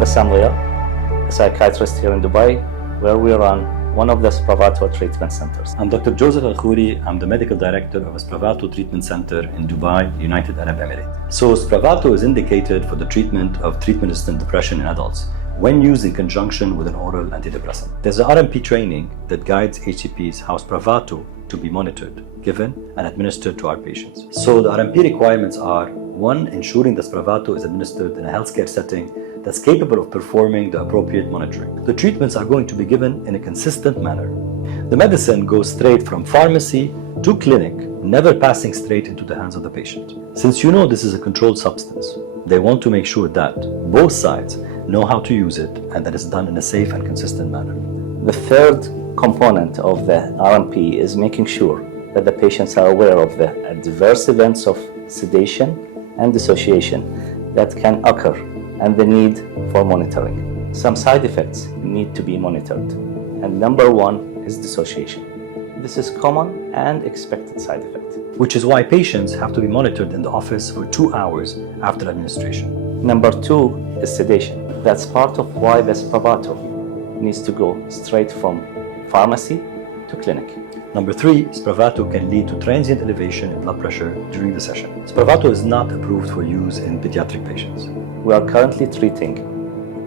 Mohammed Samlia, a psychiatrist here in Dubai, where we run one of the Spravato treatment centers. I'm Dr. Joseph Al-Khouri. I'm the medical director of a Spravato Treatment Centre in Dubai, United Arab Emirates. So Spravato is indicated for the treatment of treatment-resistant depression in adults when used in conjunction with an oral antidepressant. There's an RMP training that guides HCPs how Spravato to be monitored, given and administered to our patients. So the RMP requirements are: 1, ensuring that Spravato is administered in a healthcare setting that's capable of performing the appropriate monitoring. The treatments are going to be given in a consistent manner. The medicine goes straight from pharmacy to clinic, never passing straight into the hands of the patient. Since you know this is a controlled substance, they want to make sure that both sides know how to use it and that it's done in a safe and consistent manner. The third component of the RMP is making sure that the patients are aware of the adverse events of sedation and dissociation that can occur and the need for monitoring. Some side effects need to be monitored, and number 1 is dissociation. This is common and expected side effect. Which is why patients have to be monitored in the office for 2 hours after administration. Number 2 is sedation. That's part of why the Spravato needs to go straight from pharmacy to clinic. Number 3, Spravato can lead to transient elevation in blood pressure during the session. Spravato is not approved for use in pediatric patients. We are currently treating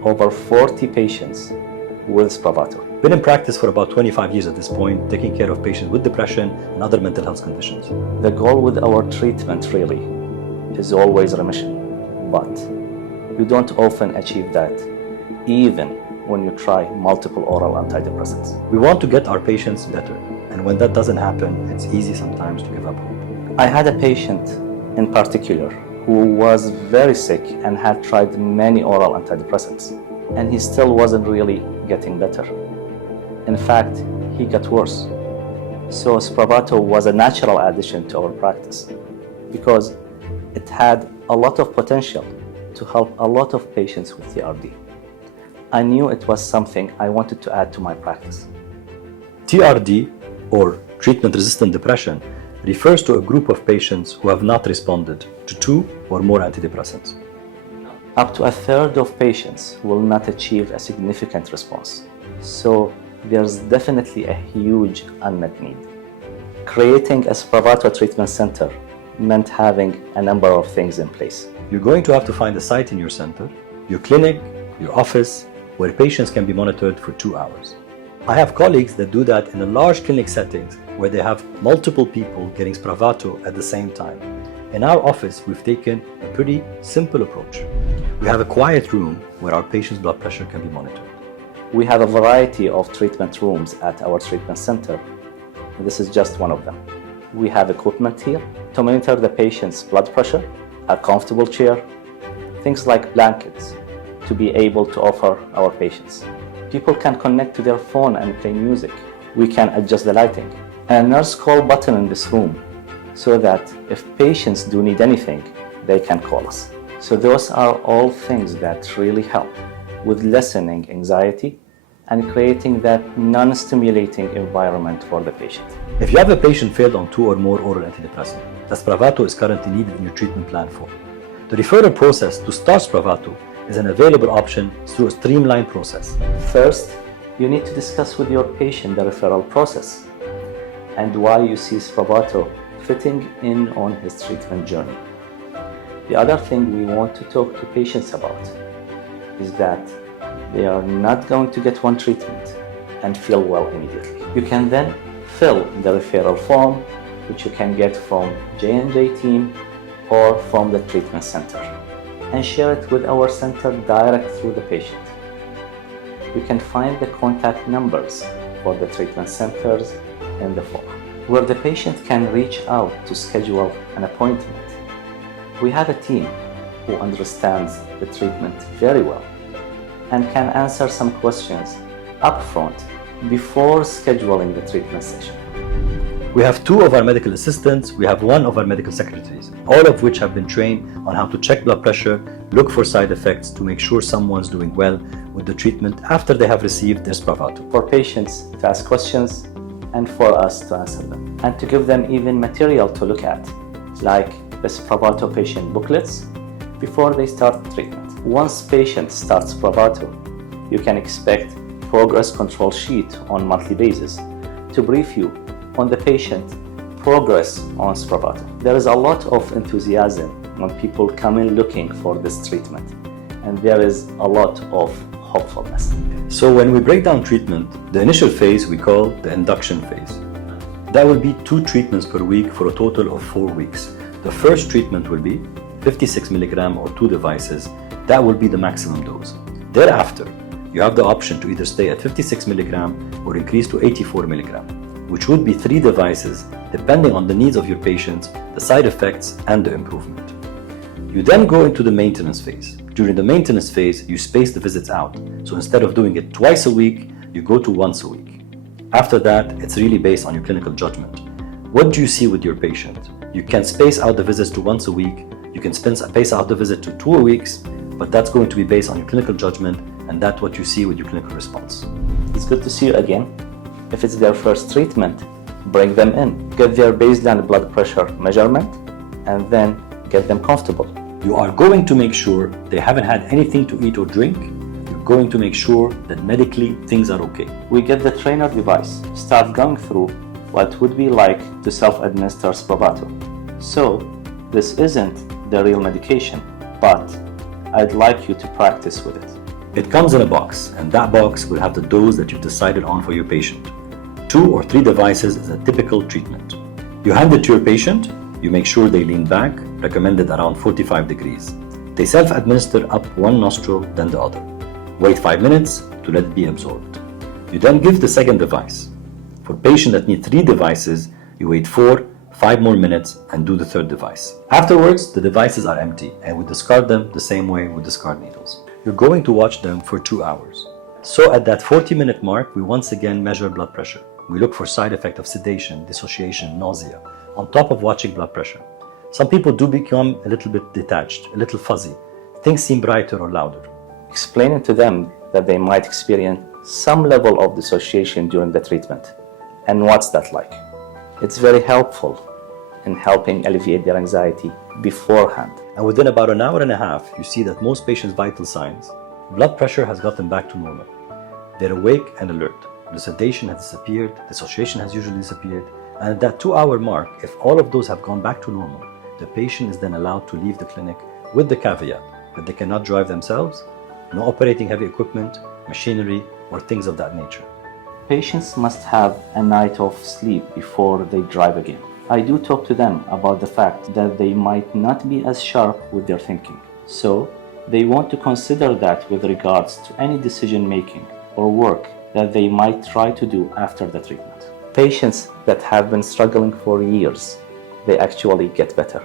over 40 patients with Spravato. Been in practice for about 25 years at this point, taking care of patients with depression and other mental health conditions. The goal with our treatment really is always remission, but you don't often achieve that even when you try multiple oral antidepressants. We want to get our patients better, and when that doesn't happen, it's easy sometimes to give up hope. I had a patient in particular who was very sick and had tried many oral antidepressants, and he still wasn't really getting better. In fact, he got worse. So Spravato was a natural addition to our practice because it had a lot of potential to help a lot of patients with TRD. I knew it was something I wanted to add to my practice. TRD, or treatment-resistant depression, refers to a group of patients who have not responded to 2 or more antidepressants. Up to a third of patients will not achieve a significant response. So there's definitely a huge unmet need. Creating a Spravato treatment center meant having a number of things in place. You're going to have to find a site in your center, your clinic, your office, where patients can be monitored for 2 hours. I have colleagues that do that in a large clinic settings where they have multiple people getting Spravato at the same time. In our office, we've taken a pretty simple approach. We have a quiet room where our patients' blood pressure can be monitored. We have a variety of treatment rooms at our treatment center. This is just one of them. We have equipment here to monitor the patient's blood pressure, a comfortable chair, things like blankets to be able to offer our patients. People can connect to their phone and play music. We can adjust the lighting. And a nurse call button in this room so that if patients do need anything, they can call us. So those are all things that really help with lessening anxiety and creating that non-stimulating environment for the patient. If you have a patient failed on 2 or more oral antidepressants, the Spravato is currently needed in your treatment plan for. The referral process to start Spravato is an available option through a streamlined process. First, you need to discuss with your patient the referral process and why you see Spravato fitting in on his treatment journey. The other thing we want to talk to patients about is that they are not going to get one treatment and feel well immediately. You can then fill the referral form, which you can get from J&J team or from the treatment center, and share it with our center direct through the patient. You can find the contact numbers for the treatment centers in the form, where the patient can reach out to schedule an appointment. We have a team who understands the treatment very well and can answer some questions upfront before scheduling the treatment session. We have 2 of our medical assistants, we have 1 of our medical secretaries, all of which have been trained on how to check blood pressure, look for side effects to make sure someone's doing well with the treatment after they have received their Spravato. For patients to ask questions and for us to answer them, and to give them even material to look at, like the Spravato patient booklets before they start treatment. Once patient starts Spravato, you can expect progress control sheet on monthly basis to brief you on the patient progress on Spravato. There is a lot of enthusiasm when people come in looking for this treatment, and there is a lot of hopefulness. So when we break down treatment, the initial phase we call the induction phase. That will be 2 treatments per week for a total of 4 weeks. The first treatment will be 56 milligram or 2 devices. That will be the maximum dose. Thereafter, you have the option to either stay at 56 milligram or increase to 84 milligram, which would be 3 devices depending on the needs of your patients, the side effects, and the improvement. You then go into the maintenance phase. During the maintenance phase, you space the visits out. So instead of doing it twice a week, you go to once a week. After that, it's really based on your clinical judgment. What do you see with your patient? You can space out the visits to once a week. You can space out the visit to 2 weeks, but that's going to be based on your clinical judgment, and that's what you see with your clinical response. It's good to see you again. If it's their first treatment, bring them in. Get their baseline blood pressure measurement, and then get them comfortable. You are going to make sure they haven't had anything to eat or drink. You're going to make sure that medically things are okay. We get the trainer device, start going through what would be like to self-administer Spravato. So, this isn't the real medication, but I'd like you to practice with it. It comes in a box, and that box will have the dose that you've decided on for your patient. 2 or 3 devices is a typical treatment. You hand it to your patient, you make sure they lean back, recommended around 45 degrees. They self-administer up one nostril, then the other. Wait 5 minutes to let it be absorbed. You then give the second device. For patients that need 3 devices, you wait 5 more minutes and do the third device. Afterwards, the devices are empty and we discard them the same way we discard needles. You're going to watch them for 2 hours. So at that 40-minute mark, we once again measure blood pressure. We look for side effect of sedation, dissociation, nausea, on top of watching blood pressure. Some people do become a little bit detached, a little fuzzy. Things seem brighter or louder. Explaining to them that they might experience some level of dissociation during the treatment. And what's that like? It's very helpful in helping alleviate their anxiety beforehand. And within about an hour and a half, you see that most patients' vital signs, blood pressure has gotten back to normal. They're awake and alert. The sedation has disappeared, dissociation has usually disappeared, and at that 2-hour mark, if all of those have gone back to normal, the patient is then allowed to leave the clinic with the caveat that they cannot drive themselves, no operating heavy equipment, machinery, or things of that nature. Patients must have a night of sleep before they drive again. I do talk to them about the fact that they might not be as sharp with their thinking. So, they want to consider that with regards to any decision making or work that they might try to do after the treatment. Patients that have been struggling for years, they actually get better.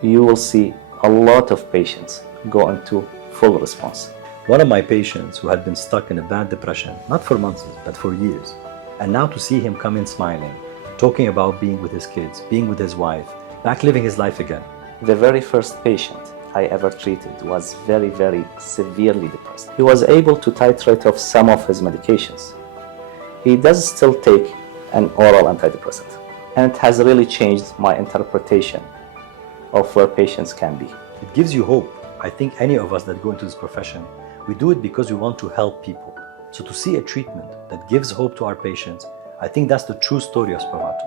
You will see a lot of patients go into full response. One of my patients who had been stuck in a bad depression, not for months, but for years, and now to see him come in smiling, talking about being with his kids, being with his wife, back living his life again. The very first patient I ever treated was very, very severely depressed. He was able to titrate off some of his medications. He does still take an oral antidepressant, and it has really changed my interpretation of where patients can be. It gives you hope. I think any of us that go into this profession, we do it because we want to help people. So to see a treatment that gives hope to our patients, I think that's the true story of Spravato.